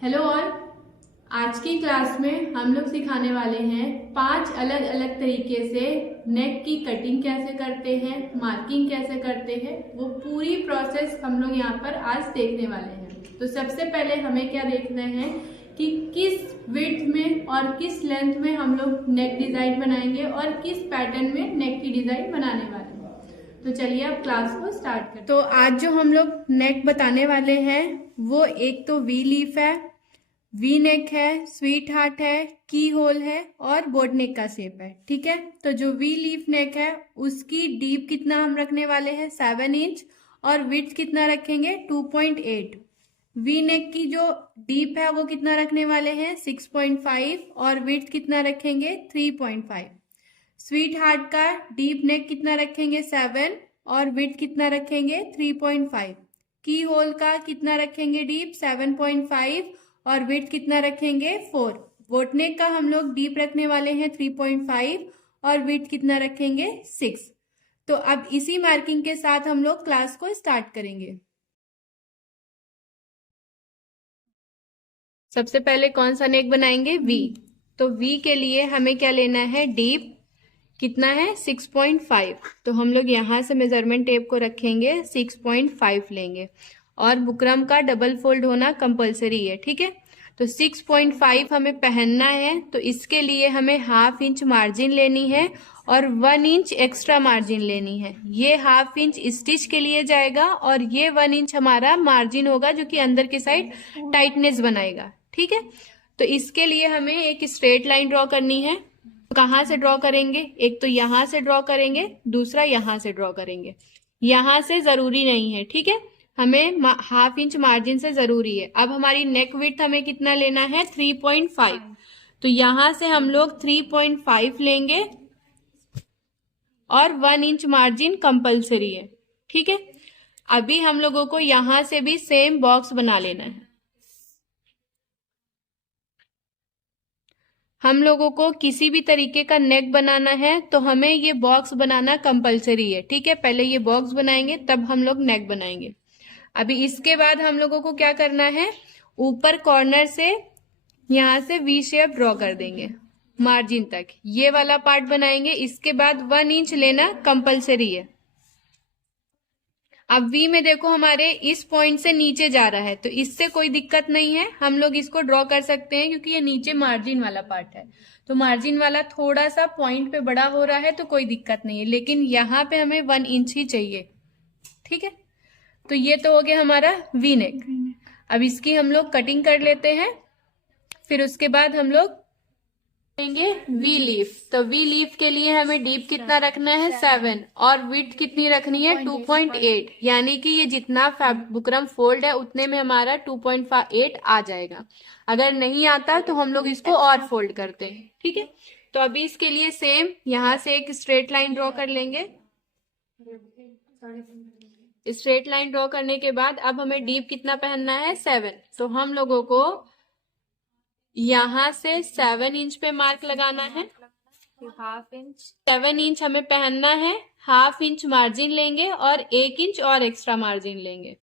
Hello all. आज की class में हम लोग सिखाने वाले हैं 5 अलग अलग तरीके से नेक की कटिंग कैसे करते हैं, मार्किंग कैसे करते हैं, वो पूरी प्रोसेस हम लोग यहाँ पर आज देखने वाले हैं। तो सबसे पहले हमें क्या देखना है कि किस विड्थ में और किस लेंथ में हम लोग नेक डिजाइन बनाएंगे और किस पैटर्न में नेक की डिजाइन बनाने वाले हैं। तो चलिए अब क्लास को स्टार्ट करते हैं। तो आज जो हम लोग नेक बताने वाले हैं वो एक तो वी लीफ है, वी नेक है, स्वीट हार्ट है, की होल है और बोट नेक का शेप है। ठीक है, तो जो वी लीफ नेक है उसकी डीप कितना हम रखने वाले हैं 7 इंच और विड्थ कितना रखेंगे 2.8। वी नेक की जो डीप है वो कितना रखने वाले हैं 6.5 और विड्थ कितना रखेंगे 3.5। स्वीट हार्ट का डीप नेक कितना रखेंगे 7 और विड्थ कितना रखेंगे 3.5। की होल का कितना रखेंगे डीप 7.5 और विड्थ कितना रखेंगे 4। बोट नेक का हम लोग डीप रखने वाले हैं 3.5 और विड्थ कितना रखेंगे 6। तो अब इसी मार्किंग के साथ हम लोग क्लास को स्टार्ट करेंगे। सबसे पहले कौन सा नेक बनाएंगे वी। तो वी के लिए हमें क्या लेना है डीप कितना है 6.5। तो हम लोग यहाँ से मेजरमेंट टेप को रखेंगे 6.5 लेंगे और बुकरम का डबल फोल्ड होना कंपलसरी है। ठीक है, तो 6.5 हमें पहनना है तो इसके लिए हमें ½ इंच मार्जिन लेनी है और 1 इंच एक्स्ट्रा मार्जिन लेनी है। ये ½ इंच स्टिच के लिए जाएगा और ये 1 इंच हमारा मार्जिन होगा जो कि अंदर की साइड टाइटनेस बनाएगा। ठीक है, तो इसके लिए हमें एक स्ट्रेट लाइन ड्रॉ करनी है। कहाँ से ड्रॉ करेंगे, एक तो यहां से ड्रॉ करेंगे, दूसरा यहां से ड्रॉ करेंगे। यहां से जरूरी नहीं है, ठीक है, हमें ½ इंच मार्जिन से जरूरी है। अब हमारी नेक विड्थ हमें कितना लेना है 3.5। तो यहां से हम लोग 3.5 लेंगे और 1 इंच मार्जिन कंपलसरी है। ठीक है, अभी हम लोगों को यहां से भी सेम बॉक्स बना लेना है। हम लोगों को किसी भी तरीके का नेक बनाना है तो हमें ये बॉक्स बनाना कंपलसरी है। ठीक है, पहले ये बॉक्स बनाएंगे तब हम लोग नेक बनाएंगे। अभी इसके बाद हम लोगों को क्या करना है, ऊपर कॉर्नर से यहां से वी शेप ड्रॉ कर देंगे मार्जिन तक, ये वाला पार्ट बनाएंगे। इसके बाद 1 इंच लेना कंपलसरी है। अब वी में देखो हमारे इस पॉइंट से नीचे जा रहा है तो इससे कोई दिक्कत नहीं है, हम लोग इसको ड्रॉ कर सकते हैं क्योंकि ये नीचे मार्जिन वाला पार्ट है। तो मार्जिन वाला थोड़ा सा पॉइंट पे बड़ा हो रहा है तो कोई दिक्कत नहीं है, लेकिन यहाँ पे हमें 1 इंच ही चाहिए। ठीक है, तो ये तो हो गया हमारा वी नेक। अब इसकी हम लोग कटिंग कर लेते हैं, फिर उसके बाद हम लोग लेंगे वी लीफ। तो वी लीफ के लिए हमें डीप कितना रखना है 7 और विड्थ कितनी रखनी है 2.8, यानी कि ये जितना बुकरम फोल्ड है उतने में हमारा 2.8 आ जाएगा। अगर नहीं आता तो हम लोग इसको और फोल्ड करते हैं। ठीक है, तो अभी इसके लिए सेम यहां से एक स्ट्रेट लाइन ड्रॉ कर लेंगे। स्ट्रेट लाइन ड्रॉ करने के बाद अब हमें डीप कितना पहनना है 7। तो हम लोगों को यहां से 7 इंच पे मार्क लगाना है। ½ इंच 7 इंच हमें पहनना है, ½ इंच मार्जिन लेंगे और 1 इंच और एक्स्ट्रा मार्जिन लेंगे।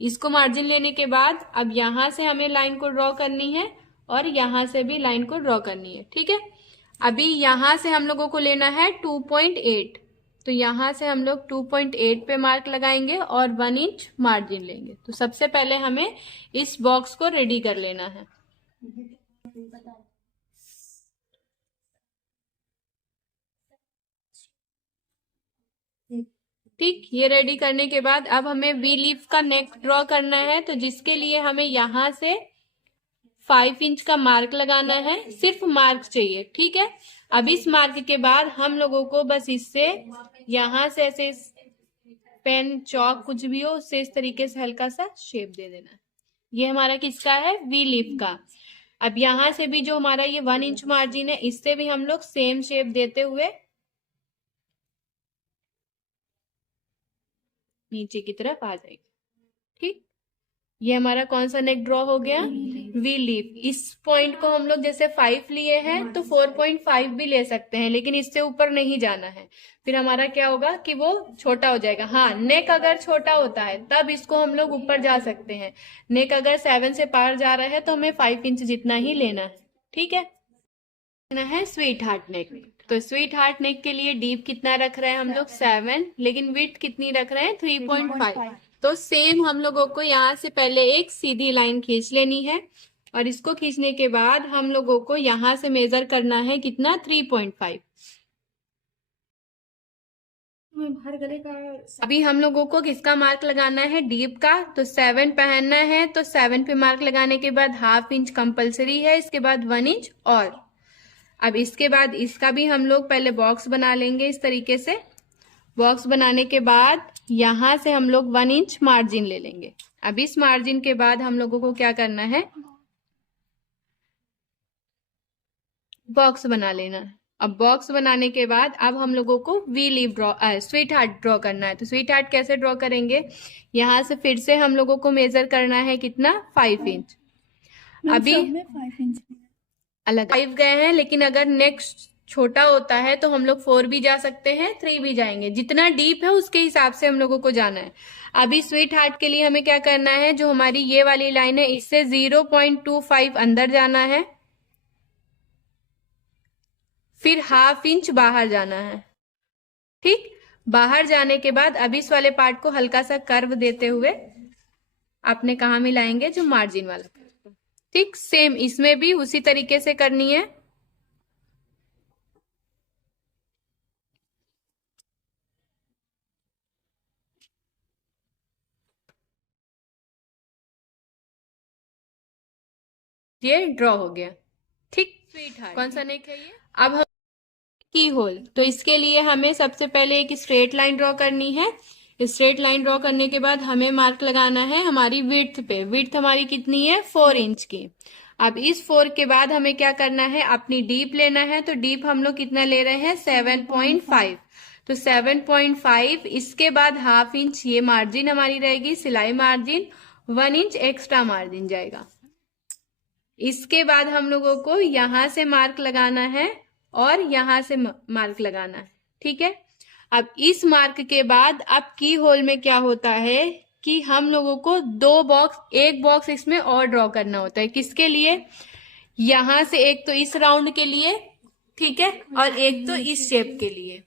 इसको मार्जिन लेने के बाद अब यहां से हमें लाइन को ड्रॉ करनी है और यहां से भी लाइन को ड्रॉ करनी है। ठीक है, अभी यहां से हम लोगों को लेना है 2.8। तो यहां से हम लोग 2.8 पे मार्क लगाएंगे और 1 इंच मार्जिन लेंगे। तो सबसे पहले हमें इस बॉक्स को रेडी कर लेना है। ठीक, ये रेडी करने के बाद अब हमें वी लीफ का नेक ड्रॉ करना है, तो जिसके लिए हमें यहां से 5 इंच का मार्क लगाना है। सिर्फ मार्क चाहिए। ठीक है, अब इस मार्क के बाद हम लोगों को बस इससे यहां से ऐसे पेन चौक कुछ भी हो उससे इस तरीके से हल्का सा शेप दे देना है। ये हमारा किसका है वी लीफ का। अब यहां से भी जो हमारा ये 1 इंच मार्जिन है इससे भी हम लोग सेम शेप देते हुए नीचे की तरफ आ जाएगी। ठीक, ये हमारा कौन सा नेक ड्रॉ हो गया वी लीव। इस पॉइंट को हम लोग जैसे 5 लिए हैं तो 4.5 भी ले सकते हैं, लेकिन इससे ऊपर नहीं जाना है, फिर हमारा क्या होगा कि वो छोटा हो जाएगा। हाँ, नेक अगर छोटा होता है तब इसको हम लोग ऊपर जा सकते हैं। नेक अगर 7 से पार जा रहा है तो हमें 5 इंच जितना ही लेना है। ठीक है, लेना है स्वीट हार्ट नेक। तो स्वीट हार्ट नेक के लिए डीप कितना रख रहे हैं हम लोग 7, लेकिन विड्थ कितनी रख रहे हैं 3.5। तो सेम हम लोगों को यहाँ से पहले एक सीधी लाइन खींच लेनी है, और इसको खींचने के बाद हम लोगों को यहाँ से मेजर करना है कितना 3.5। अभी हम लोगों को किसका मार्क लगाना है, डीप का। तो 7 पहनना है, तो 7 पे मार्क लगाने के बाद ½ इंच कंपलसरी है, इसके बाद 1 इंच और। अब इसके बाद इसका भी हम लोग पहले बॉक्स बना लेंगे इस तरीके से। बॉक्स बनाने के बाद यहां से हम लोग 1 इंच मार्जिन ले लेंगे। अब इस मार्जिन के बाद हम लोगों को क्या करना है, बॉक्स बना लेना है। अब बॉक्स बनाने के बाद अब हम लोगों को वी लीव स्वीट हार्ट ड्रॉ करना है। तो स्वीट हार्ट कैसे ड्रॉ करेंगे, यहाँ से फिर से हम लोगों को मेजर करना है कितना 5 इंच। अभी 5 इंच अलग 5 गए हैं, लेकिन अगर नेक्स्ट छोटा होता है तो हम लोग 4 भी जा सकते हैं, 3 भी जाएंगे। जितना डीप है उसके हिसाब से हम लोगों को जाना है। अभी स्वीट हार्ट के लिए हमें क्या करना है, जो हमारी ये वाली लाइन है इससे 0.25 अंदर जाना है, फिर ½ इंच बाहर जाना है। ठीक, बाहर जाने के बाद अब इस वाले पार्ट को हल्का सा कर्व देते हुए आपने कहाँ मिलाएंगे, जो मार्जिन वाला। ठीक, सेम इसमें भी उसी तरीके से करनी है। ये ड्रॉ हो गया। ठीक, स्वीट हार्ट कौन सा नेक है ये। अब हम की होल, तो इसके लिए हमें सबसे पहले एक स्ट्रेट लाइन ड्रॉ करनी है। स्ट्रेट लाइन ड्रॉ करने के बाद हमें मार्क लगाना है हमारी विड्थ पे। विड्थ हमारी कितनी है 4 इंच की। अब इस 4 के बाद हमें क्या करना है, अपनी डीप लेना है। तो डीप हम लोग कितना ले रहे हैं 7.5। तो 7.5, इसके बाद ½ इंच ये मार्जिन हमारी रहेगी सिलाई मार्जिन, 1 इंच एक्स्ट्रा मार्जिन जाएगा। इसके बाद हम लोगों को यहां से मार्क लगाना है और यहां से मार्क लगाना है। ठीक है, अब इस मार्क के बाद अब की होल में क्या होता है कि हम लोगों को 2 बॉक्स, एक बॉक्स इसमें और ड्रॉ करना होता है। किसके लिए, यहां से एक तो इस राउंड के लिए, ठीक है, और एक तो इस शेप के लिए।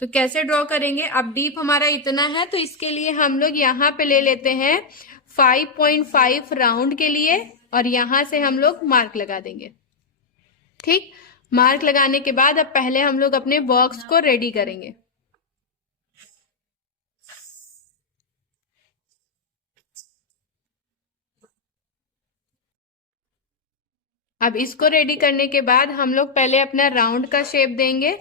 तो कैसे ड्रॉ करेंगे, अब डीप हमारा इतना है तो इसके लिए हम लोग यहाँ पे ले लेते हैं 5.5 राउंड के लिए, और यहां से हम लोग मार्क लगा देंगे। ठीक, मार्क लगाने के बाद अब पहले हम लोग अपने बॉक्स को रेडी करेंगे। अब इसको रेडी करने के बाद हम लोग पहले अपना राउंड का शेप देंगे।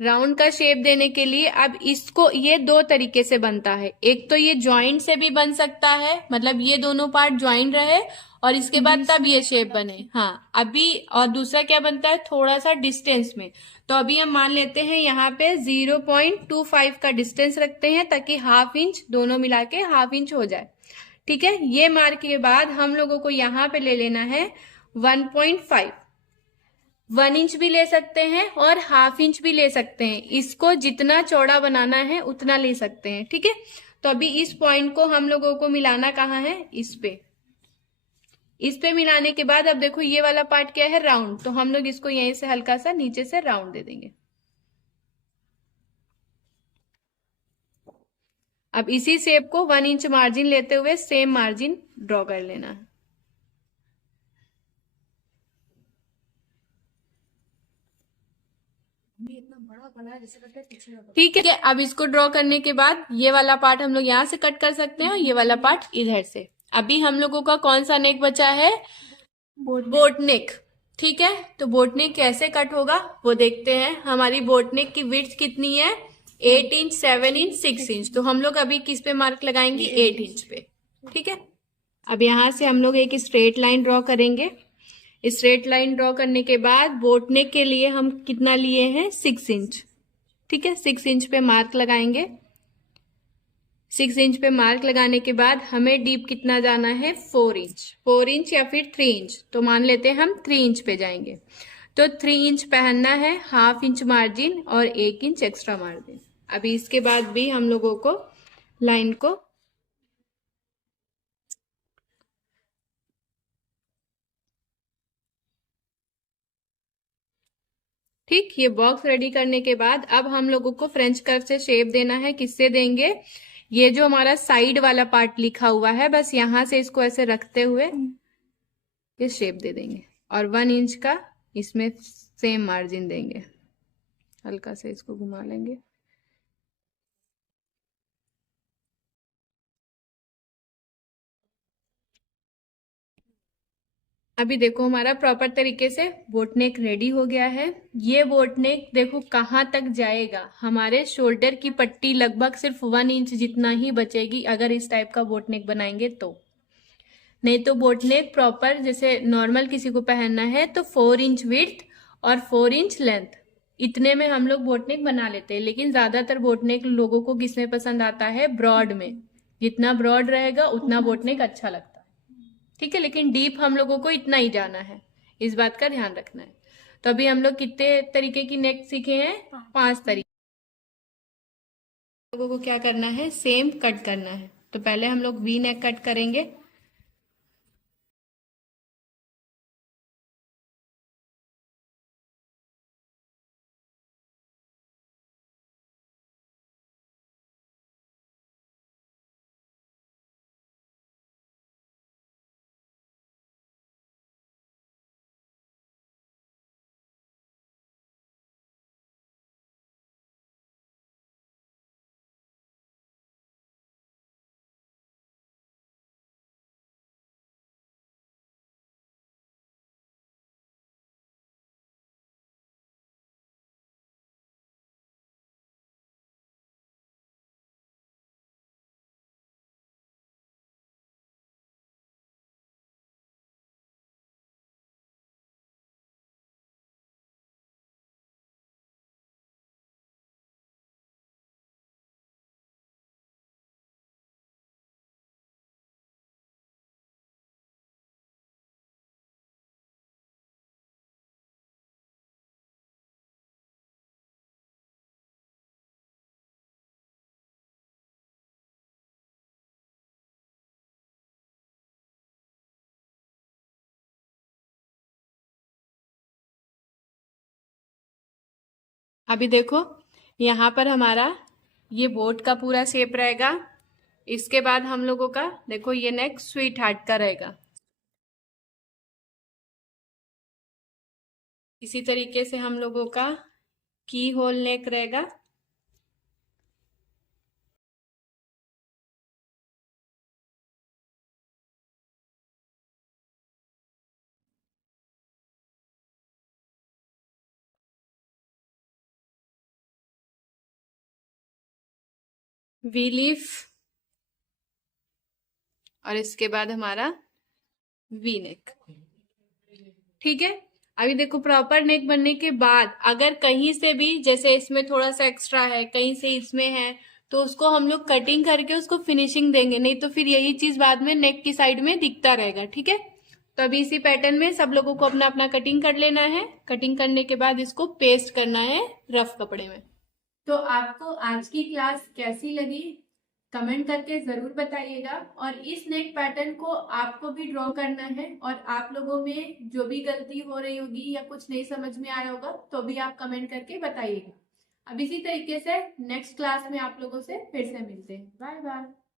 राउंड का शेप देने के लिए अब इसको ये 2 तरीके से बनता है। एक तो ये जॉइंट से भी बन सकता है, मतलब ये दोनों पार्ट ज्वाइन रहे और इसके बाद तब ये शेप बने। हाँ, अभी और दूसरा क्या बनता है, थोड़ा सा डिस्टेंस में। तो अभी हम मान लेते हैं यहाँ पे 0.25 का डिस्टेंस रखते हैं, ताकि ½ इंच दोनों मिला के ½ इंच हो जाए। ठीक है, ये मार्क के बाद हम लोगों को यहाँ पे ले लेना है 1.5। 1 इंच भी ले सकते हैं और ½ इंच भी ले सकते हैं। इसको जितना चौड़ा बनाना है उतना ले सकते हैं। ठीक है, तो अभी इस पॉइंट को हम लोगों को मिलाना कहाँ है, इस पे मिलाने के बाद अब देखो ये वाला पार्ट क्या है, राउंड। तो हम लोग इसको यहीं से हल्का सा नीचे से राउंड दे देंगे। अब इसी शेप को 1 इंच मार्जिन लेते हुए सेम मार्जिन ड्रॉ कर लेना है। ठीक है, अब इसको ड्रॉ करने के बाद ये वाला पार्ट हम लोग यहाँ से कट कर सकते हैं और ये वाला पार्ट इधर से। अभी हम लोगों का कौन सा नेक बचा है, बोट नेक। ठीक है, तो बोट नेक कैसे कट होगा वो देखते हैं। हमारी बोट नेक की विड्थ कितनी है 8 इंच, 7 इंच, 6 इंच। तो हम लोग अभी किस पे मार्क लगाएंगे 8 इंच पे। ठीक है, अब यहाँ से हम लोग एक स्ट्रेट लाइन ड्रॉ करेंगे। स्ट्रेट लाइन ड्रॉ करने के बाद बोट नेक के लिए हम कितना लिए हैं 6 इंच। ठीक है, 6 इंच पे मार्क लगाएंगे। 6 इंच पे मार्क लगाने के बाद हमें डीप कितना जाना है, 4 इंच। 4 इंच या फिर 3 इंच, तो मान लेते हैं हम 3 इंच पे जाएंगे। तो 3 इंच पहनना है, 1/2 इंच मार्जिन और 1 इंच एक्स्ट्रा मार्जिन। अभी इसके बाद भी हम लोगों को लाइन को ठीक, ये बॉक्स रेडी करने के बाद अब हम लोगों को फ्रेंच कर्व से शेप देना है। किससे देंगे, ये जो हमारा साइड वाला पार्ट लिखा हुआ है, बस यहां से इसको ऐसे रखते हुए ये शेप दे देंगे और 1 इंच का इसमें सेम मार्जिन देंगे। हल्का से इसको घुमा लेंगे। अभी देखो हमारा प्रॉपर तरीके से बोट नेक रेडी हो गया है। ये बोट नेक देखो कहाँ तक जाएगा, हमारे शोल्डर की पट्टी लगभग सिर्फ 1 इंच जितना ही बचेगी अगर इस टाइप का बोट नेक बनाएंगे तो। नहीं तो बोट नेक प्रॉपर जैसे नॉर्मल किसी को पहनना है तो 4 इंच विड्थ और 4 इंच लेंथ, इतने में हम लोग बोट नेक बना लेते हैं। लेकिन ज्यादातर बोट नेक लोगों को किसमें पसंद आता है, ब्रॉड में। जितना ब्रॉड रहेगा उतना बोट नेक अच्छा लगता है, ठीक है। लेकिन डीप हम लोगों को इतना ही जाना है, इस बात का ध्यान रखना है। तो अभी हम लोग कितने तरीके की नेक सीखे हैं, 5 तरीके। लोगों को क्या करना है, सेम कट करना है। तो पहले हम लोग वी नेक कट करेंगे। अभी देखो यहाँ पर हमारा ये बोट का पूरा शेप रहेगा। इसके बाद हम लोगों का देखो ये नेक स्वीट हार्ट का रहेगा। इसी तरीके से हम लोगों का की होल नेक रहेगा। वी लीफ और इसके बाद हमारा वी नेक, ठीक है। अभी देखो प्रॉपर नेक बनने के बाद अगर कहीं से भी जैसे इसमें थोड़ा सा एक्स्ट्रा है, कहीं से इसमें है, तो उसको हम लोग कटिंग करके उसको फिनिशिंग देंगे। नहीं तो फिर यही चीज बाद में नेक की साइड में दिखता रहेगा, ठीक है। तो अभी इसी पैटर्न में सब लोगों को अपना अपना कटिंग कर लेना है। कटिंग करने के बाद इसको पेस्ट करना है रफ कपड़े में। तो आपको आज की क्लास कैसी लगी कमेंट करके जरूर बताइएगा। और इस नेक पैटर्न को आपको भी ड्रॉ करना है और आप लोगों में जो भी गलती हो रही होगी या कुछ नहीं समझ में आया होगा तो भी आप कमेंट करके बताइएगा। अब इसी तरीके से नेक्स्ट क्लास में आप लोगों से फिर से मिलते हैं। Bye bye.